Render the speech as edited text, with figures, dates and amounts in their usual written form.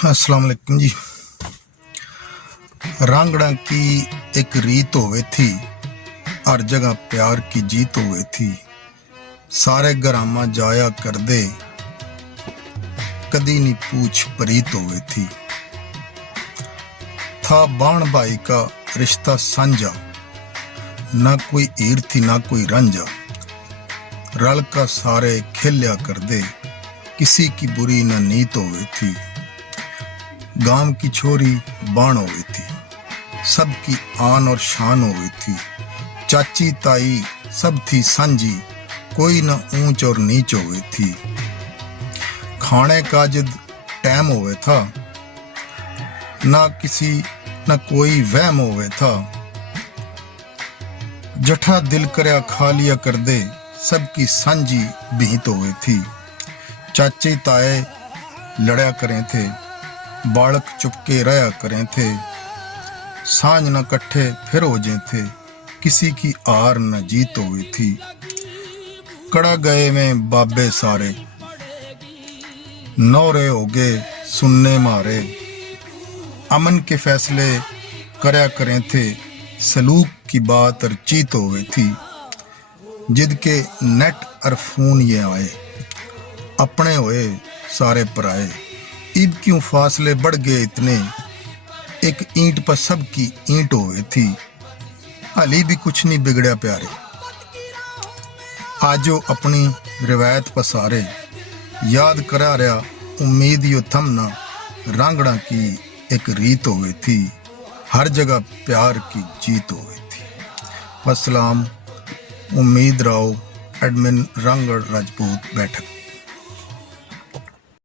अस्सलाम वालेकुम जी। रांगड़ा की एक रीत होवे थी, हर जगह प्यार की जीत होवे थी। सारे घरामा जाया कर दे, कदी नी पूछ परीत होवे थी। था बाण भाई का रिश्ता साझा, ना कोई ईर थी ना कोई रंजा। रल का सारे खेलिया कर दे, किसी की बुरी न नीत होवे थी। गांव की छोरी बाण होवे थी, सबकी आन और शान होवे थी। चाची ताई सब थी सांझी, कोई न ऊंच और नीच होवे थी। खाने का जद टाइम होवे था, ना किसी न कोई वहम होवे था। जठा दिल करया खा लिया कर दे, सबकी सांझी भीत होवे थी। चाचे ताए लड़या करें थे, बालक चुपके रहा करें थे। सांझ न कट्ठे फिर हो जे थे, किसी की आर न जीत होवे थी। कड़ा गए में बाबे सारे, नौरे हो गए सुनने मारे। अमन के फैसले करया करें थे, सलूक की बात और चीत होवे थी। जिद के नेट और फोन ये आए, अपने होए सारे पराए। इब क्यों फासले बढ़ गए इतने, एक ईंट पर सबकी ईंट होवे थी। हाली भी कुछ नहीं बिगड़या प्यारे, आजो अपनी रिवायत पसारे। याद करा रहा उम्मीद यो थमना, रांगड़ा की एक रीत होवे थी। हर जगह प्यार की जीत होवे थी। वस्सलाम। उम्मीद राव, एडमिन रांगड़ राजपूत बैठक।